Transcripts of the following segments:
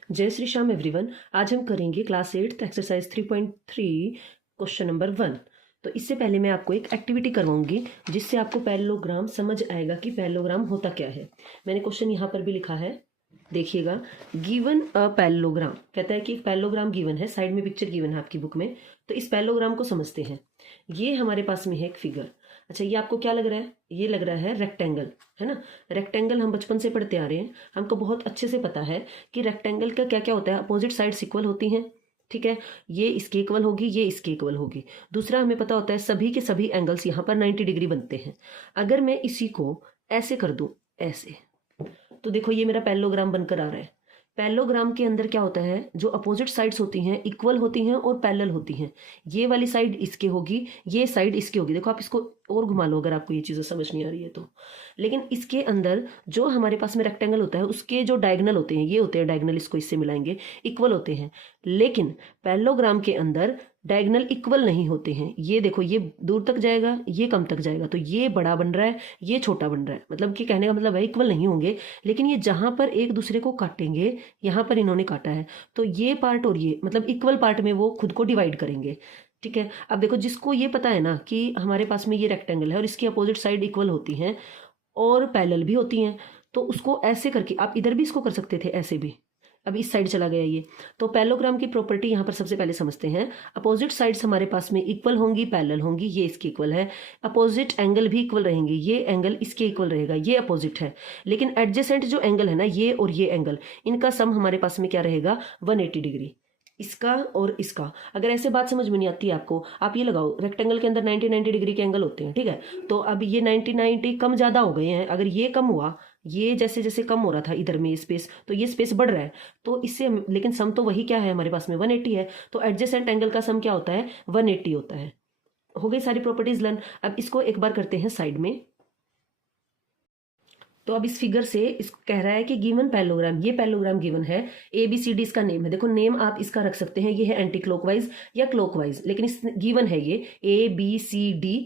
जय श्री श्याम एवरीवन। आज हम करेंगे क्लास 8 एक्सरसाइज 3.3 क्वेश्चन नंबर 1। तो इससे पहले मैं आपको एक एक्टिविटी करवाऊंगी जिससे आपको पैरेललोग्राम समझ आएगा कि पैरेललोग्राम होता क्या है। मैंने क्वेश्चन यहाँ पर भी लिखा है, देखिएगा। गिवन अ पैरेललोग्राम, कहता है कि एक पैरेललोग्राम गिवन है, साइड में पिक्चर गिवन है आपकी बुक में। तो इस पैरेललोग्राम को समझते हैं। ये हमारे पास में है एक फिगर। अच्छा, ये आपको क्या लग रहा है? ये लग रहा है रेक्टेंगल, है ना। रेक्टेंगल हम बचपन से पढ़ते आ रहे हैं, हमको बहुत अच्छे से पता है कि रेक्टेंगल का क्या क्या होता है। अपोजिट साइड्स इक्वल होती हैं, ठीक है। ये इसके इक्वल होगी, ये इसके इक्वल होगी। दूसरा हमें पता होता है सभी के सभी एंगल्स यहाँ पर 90 डिग्री बनते हैं। अगर मैं इसी को ऐसे कर दूं, ऐसे, तो देखो ये मेरा पैरेललोग्राम बनकर आ रहा है। पैरेललोग्राम के अंदर क्या होता है, जो अपोजिट साइड्स होती हैं इक्वल होती हैं और पैरेलल होती हैं। ये वाली साइड इसके होगी, ये साइड इसकी होगी। देखो आप इसको और घुमा लो अगर आपको ये चीज़ें समझ नहीं आ रही है तो। लेकिन इसके अंदर जो हमारे पास में रेक्टेंगल होता है उसके जो डायगनल होते हैं, ये होते हैं डायगनल, इसको इससे मिलाएंगे, इक्वल होते हैं। लेकिन पैरेललोग्राम के अंदर डायगनल इक्वल नहीं होते हैं। ये देखो, ये दूर तक जाएगा, ये कम तक जाएगा, तो ये बड़ा बन रहा है, ये छोटा बन रहा है। मतलब कि कहने का मतलब है इक्वल नहीं होंगे। लेकिन ये जहां पर एक दूसरे को काटेंगे, यहाँ पर इन्होंने काटा है, तो ये पार्ट और ये मतलब इक्वल पार्ट में वो खुद को डिवाइड करेंगे, ठीक है। अब देखो, जिसको ये पता है ना कि हमारे पास में ये रेक्टेंगल है और इसकी अपोजिट साइड इक्वल होती हैं और पैरेलल भी होती हैं, तो उसको ऐसे करके आप इधर भी इसको कर सकते थे, ऐसे भी। अब इस साइड चला गया ये। तो पैरेललोग्राम की प्रॉपर्टी यहाँ पर सबसे पहले समझते हैं। अपोजिट साइड्स हमारे पास में इक्वल होंगी, पैरेलल होंगी, ये इसके इक्वल है। अपोजिट एंगल भी इक्वल रहेंगे, ये एंगल इसके इक्वल रहेगा, ये अपोजिट है। लेकिन एडजेसेंट जो एंगल है ना, ये और ये एंगल, इनका सम हमारे पास में क्या रहेगा? 180 डिग्री, इसका और इसका। अगर ऐसे बात समझ में नहीं आती है आपको, आप ये लगाओ, रेक्टेंगल के अंदर 90 डिग्री के एंगल होते हैं, ठीक है। तो अब ये 90 कम ज़्यादा हो गए हैं। अगर ये कम हुआ, ये जैसे जैसे कम हो रहा था इधर में स्पेस, तो ये स्पेस बढ़ रहा है, तो इससे लेकिन सम तो वही क्या है हमारे पास में? 180 है। तो एडजेसेंट एंगल का सम क्या होता है? 180 होता है। हो गई सारी प्रॉपर्टीज लर्न। अब इसको एक बार करते हैं साइड में। तो अब इस फिगर से इसको कह रहा है कि गिवन पैरेललोग्राम, ये पैरेललोग्राम गिवन है, ABCD इसका नेम है। देखो नेम आप इसका रख सकते हैं, ये है एंटी क्लॉकवाइज या क्लॉकवाइज, लेकिन इस गिवन है ये ABCD।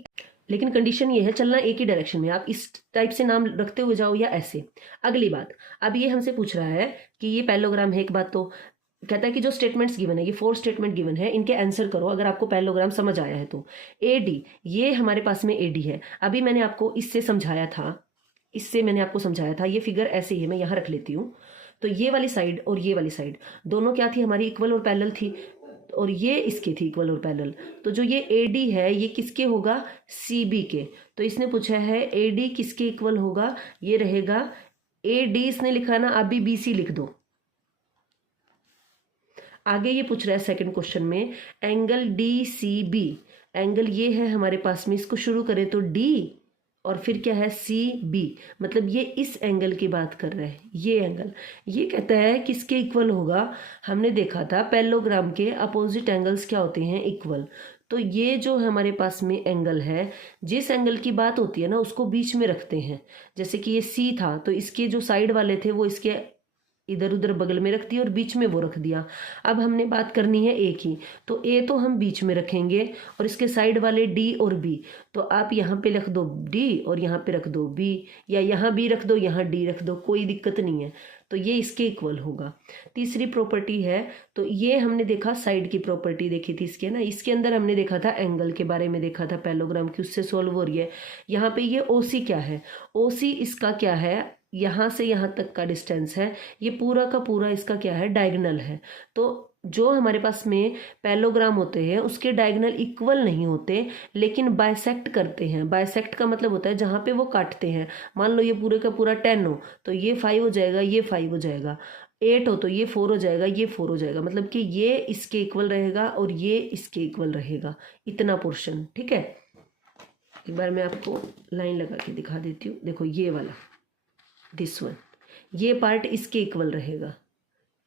लेकिन कंडीशन ये है, चलना एक ही डायरेक्शन में। आप इस टाइप से नाम रखते हुए जाओ या ऐसे। अगली बात, अब ये हमसे पूछ रहा है कि ये पैरेललोग्राम है। एक बात तो कहता है कि जो स्टेटमेंट्स गिवन है, ये 4 स्टेटमेंट गिवन है, इनके आंसर करो अगर आपको पैरेललोग्राम समझ आया है तो। AD, ये हमारे पास में AD है। अभी मैंने आपको इससे समझाया था, ये फिगर ऐसे ही है, मैं यहाँ रख लेती हूँ। तो ये वाली साइड और ये वाली साइड दोनों क्या थी हमारी? इक्वल और पैरेलल थी, और ये इसकी थी इक्वल और पैरेलल। तो जो ये AD है, ये किसके होगा? CB के। तो इसने पूछा है AD किसके इक्वल होगा? ये रहेगा AD, इसने लिखा ना, आप भी BC लिख दो। आगे ये पूछ रहा है सेकंड क्वेश्चन में, एंगल DCB, एंगल ये है हमारे पास में, इसको शुरू करें तो D और फिर क्या है? CB। मतलब ये इस एंगल की बात कर रहा है, ये एंगल। ये कहता है किसके इक्वल होगा? हमने देखा था पैरेललोग्राम के अपोजिट एंगल्स क्या होते हैं? इक्वल। तो ये जो हमारे पास में एंगल है, जिस एंगल की बात होती है ना, उसको बीच में रखते हैं। जैसे कि ये C था, तो इसके जो साइड वाले थे वो इसके इधर उधर बगल में रख दिया और बीच में वो रख दिया। अब हमने बात करनी है A की, तो A तो हम बीच में रखेंगे और इसके साइड वाले D और B। तो आप यहाँ पे रख दो D और यहाँ पे रख दो B, या यहाँ B रख दो, यहाँ D रख दो, कोई दिक्कत नहीं है। तो ये इसके इक्वल होगा। तीसरी प्रॉपर्टी है, तो ये हमने देखा साइड की प्रॉपर्टी देखी थी इसके ना, इसके अंदर हमने देखा था एंगल के बारे में देखा था पैरेललोग्राम की, उससे सोल्व हो रही है। यहाँ पे ये OC क्या है? OC इसका क्या है? यहाँ से यहाँ तक का डिस्टेंस है, ये पूरा का पूरा इसका क्या है? डायगोनल है। तो जो हमारे पास में पैरेललोग्राम होते हैं उसके डायगोनल इक्वल नहीं होते, लेकिन बाइसेक्ट करते हैं। बाइसेक्ट का मतलब होता है जहाँ पे वो काटते हैं। मान लो ये पूरे का पूरा 10 हो तो ये 5 हो जाएगा, ये 5 हो जाएगा। 8 हो तो ये 4 हो जाएगा, ये 4 हो जाएगा। मतलब कि ये इसके इक्वल रहेगा और ये इसके इक्वल रहेगा, इतना पोर्शन, ठीक है। एक बार मैं आपको लाइन लगा के दिखा देती हूँ। देखो ये वाला, दिस वन, ये पार्ट इसके इक्वल रहेगा,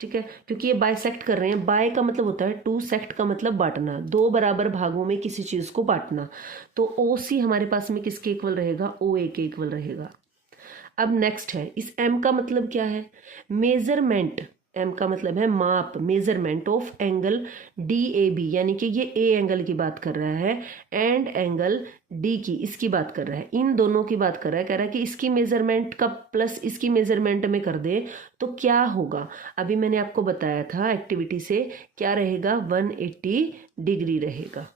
ठीक है, क्योंकि ये बाइसेक्ट कर रहे हैं। बाय का मतलब होता है टू, सेक्ट का मतलब बांटना, 2 बराबर भागों में किसी चीज को बांटना। तो OC हमारे पास में किसके इक्वल रहेगा? OA के इक्वल रहेगा। अब नेक्स्ट है, इस M का मतलब क्या है? मेजरमेंट। एम का मतलब है माप, measurement of angle D A B, यानी कि ये ए एंगल की बात कर रहा है, एंड एंगल डी की, इसकी बात कर रहा है, इन दोनों की बात कर रहा है। कह रहा है कि इसकी मेजरमेंट का प्लस इसकी मेजरमेंट में कर दे तो क्या होगा। अभी मैंने आपको बताया था एक्टिविटी से क्या रहेगा, 180 डिग्री रहेगा।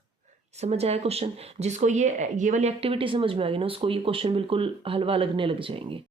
समझ आया क्वेश्चन? जिसको ये वाली एक्टिविटी समझ में आ गई ना, उसको ये क्वेश्चन बिल्कुल हलवा लगने लग जाएंगे।